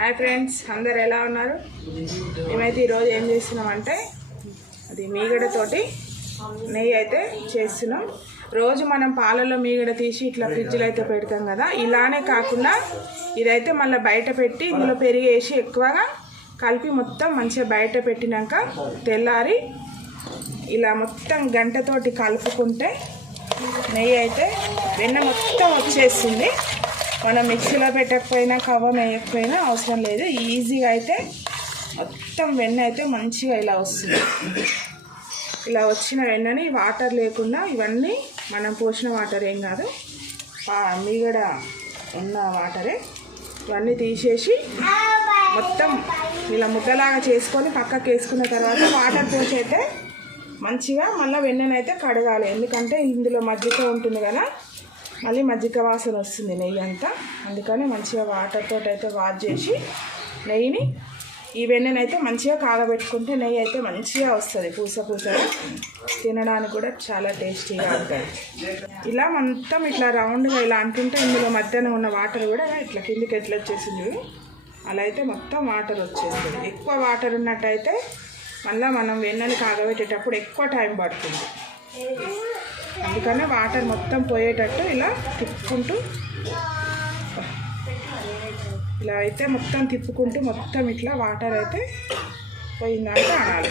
Hi friends, అందరు ఎలా ఉన్నారు? మేమైతే ఈరోజు ఏం చేస్తున్నామంటే అది మీగడతోటి నెయ్యి అయితే చేస్తున్నాం. రోజు మనం పాలలో మీగడ తీసి ఇట్లా ఫ్రిడ్జ్లో అయితే పెడతాం కదా, ఇలానే కాకుండా ఇదైతే మళ్ళీ బయట పెట్టి ఇందులో పెరిగేసి ఎక్కువగా కలిపి మొత్తం మంచిగా బయట పెట్టినాక తెల్లారి ఇలా మొత్తం గంటతోటి కలుపుకుంటే నెయ్యి అయితే వెన్న మొత్తం వచ్చేస్తుంది. మనం మిక్సీలో పెట్టకపోయినా కవ్వం వేయకపోయినా అవసరం లేదు, ఈజీగా అయితే మొత్తం వెన్న అయితే మంచిగా ఇలా వస్తుంది. ఇలా వచ్చిన వెన్నని వాటర్ లేకుండా, ఇవన్నీ మనం పోసిన వాటర్ ఏం కాదు, మీగడ ఉన్న వాటరే, ఇవన్నీ తీసేసి మొత్తం ఇలా ముద్దలాగా చేసుకొని పక్కకు వేసుకున్న తర్వాత వాటర్ పోసి అయితే మంచిగా మళ్ళీ వెన్ననైతే కడగాలి. ఎందుకంటే ఇందులో మజ్జిగ ఉంటుంది కదా, మళ్ళీ మజ్జిగ వాసన వస్తుంది నెయ్యి అంతా. అందుకని మంచిగా వాటర్తో అయితే వాష్ చేసి నెయ్యిని ఈ వెన్ననైతే మంచిగా కాగబెట్టుకుంటే నెయ్యి అయితే మంచిగా వస్తుంది, పూస పూసగా, తినడానికి కూడా చాలా టేస్టీగా ఉంటుంది. ఇలా మొత్తం ఇట్లా రౌండ్గా ఇలా అంటుంటే ఇందులో మధ్యాహ్నం ఉన్న వాటర్ కూడా ఇట్లా కిందికి ఎట్లా వచ్చేసింది, అలా అయితే మొత్తం వాటర్ వచ్చేస్తుంది. ఎక్కువ వాటర్ ఉన్నట్టయితే మళ్ళీ మనం వెన్నని కాగబెట్టేటప్పుడు ఎక్కువ టైం పడుతుంది. అందుకనే వాటర్ మొత్తం పోయేటట్టు ఇలా తిప్పుకుంటూ, ఇలా అయితే మొత్తం తిప్పుకుంటూ మొత్తం ఇట్లా వాటర్ అయితే పోయిందంటే అనాలి.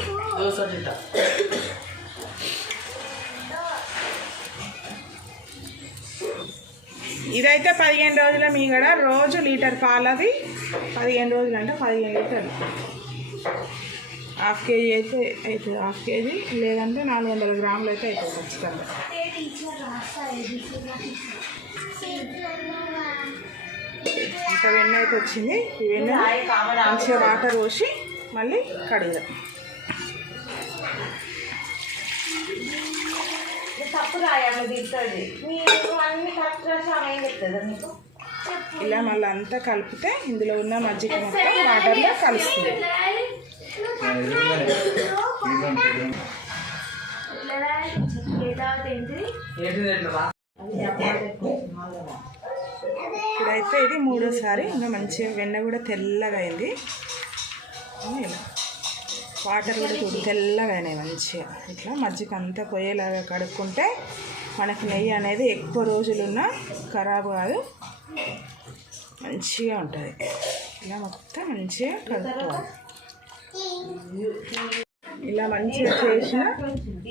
ఇదైతే 15 రోజుల మీగడ. రోజు లీటర్ పాలది 15 రోజులు అంటే 15 లీటర్లు. హాఫ్ కేజీ అయితే అవుతుంది, హాఫ్ కేజీ లేదంటే 400 గ్రాములు అయితే అవుతుంది ఖచ్చితంగా. ఇంత వెన్న అయితే వచ్చింది. ఈ వెన్న మంచిగా వాటర్ పోసి మళ్ళీ కడిగాం. ఇలా మళ్ళీ అంతా కలిపితే ఇందులో ఉన్న మజ్జిగ మొత్తం వాటర్లో కలుస్తుంది. ఇప్పుడైతే ఇది 3వసారి. ఇంకా మంచిగా వెన్న కూడా తెల్లగా అయింది. ఇలా వాటర్ కూడా చూడు తెల్లగా అయినాయి మంచిగా. ఇట్లా మజ్జిగ అంతా పోయేలాగా కడుక్కుంటే మనకి నెయ్యి అనేది ఎక్కువ రోజులున్నా ఖరాబు కాదు, మంచిగా ఉంటుంది. ఇలా మొత్తం మంచిగా కలుపుకోవాలి. ఇలా మంచిగా చేసిన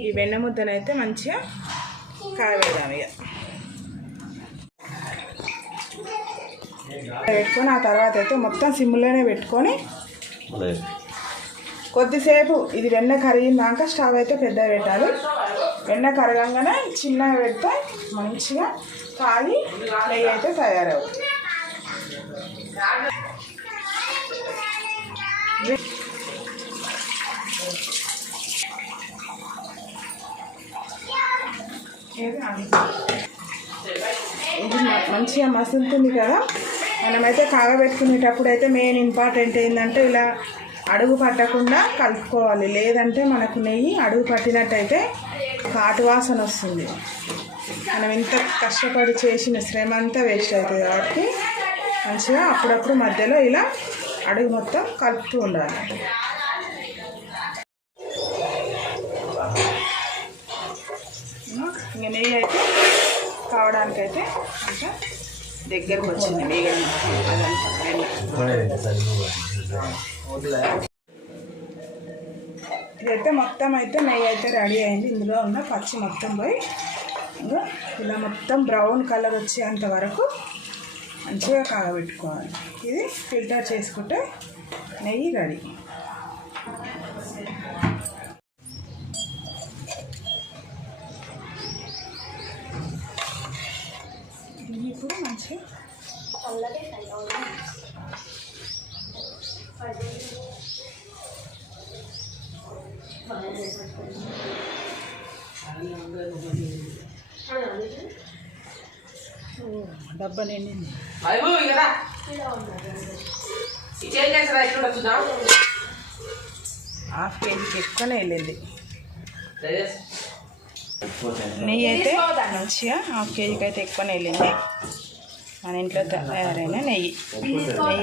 ఈ వెన్న ముద్దనైతే మంచిగా కాగబెడదాం. ఇక పెట్టుకొని ఆ తర్వాత అయితే మొత్తం సిమ్లోనే పెట్టుకొని కొద్దిసేపు ఇది వెన్న కరిగిందాక స్టవ్ అయితే పెద్దగా పెట్టాలి. వెన్న కరగంగానే చిన్నగా పెడితే మంచిగా కాగి నెయ్యి అయితే తయారవుతుంది. ఇది మంచిగా మసులుతుంది కదా. మనమైతే కాగబెట్టుకునేటప్పుడు అయితే మెయిన్ ఇంపార్టెంట్ ఏంటంటే ఇలా అడుగు పట్టకుండా కలుపుకోవాలి. లేదంటే మనకు నెయ్యి అడుగు పట్టినట్టయితే కాటు వాసన వస్తుంది. మనం ఇంత కష్టపడి చేసిన శ్రమ అంతా వేస్ట్ అవుతుంది. కాబట్టి మంచిగా అప్పుడప్పుడు మధ్యలో ఇలా అడుగు మొత్తం కలుపుతూ ఉండాలి. ఇంకా నెయ్యి అయితే కావడానికైతే ఇంకా దగ్గరకు వచ్చింది మీగడ. ఇదైతే మొత్తం అయితే నెయ్యి అయితే రెడీ అయింది. ఇందులో ఉన్న పచ్చి మొత్తం పోయి ఇంకా ఇలా మొత్తం బ్రౌన్ కలర్ వచ్చేంత వరకు మంచిగా కాగబెట్టుకోవాలి. ఇది ఫిల్టర్ చేసుకుంటే నెయ్యి రెడీ. ఇప్పుడు మంచిగా డబ్బా నిండింది. హాఫ్ కేజీకి ఎక్కువనే వెళ్ళింది నెయ్యి అయితే. మంచిగా హాఫ్ కేజీకి అయితే ఎక్కువనే వెళ్ళింది. మన ఇంట్లో తయారైన నెయ్యి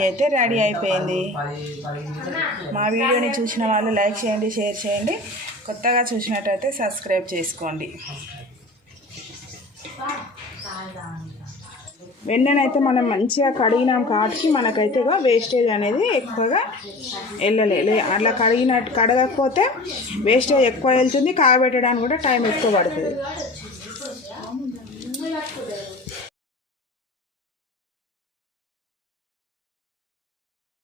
అయితే రెడీ అయిపోయింది. మా వీడియోని చూసిన వాళ్ళు లైక్ చేయండి, షేర్ చేయండి. కొత్తగా చూసినట్టయితే సబ్స్క్రైబ్ చేసుకోండి. వెన్ననైతే మనం మంచిగా కడిగినాం కాబట్టి మనకైతే వేస్టేజ్ అనేది ఎక్కువగా వెళ్ళలే. అట్లా కడగకపోతే వేస్టేజ్ ఎక్కువ వెళ్తుంది, కాగబెట్టడానికి కూడా టైం ఎక్కువ పడుతుంది.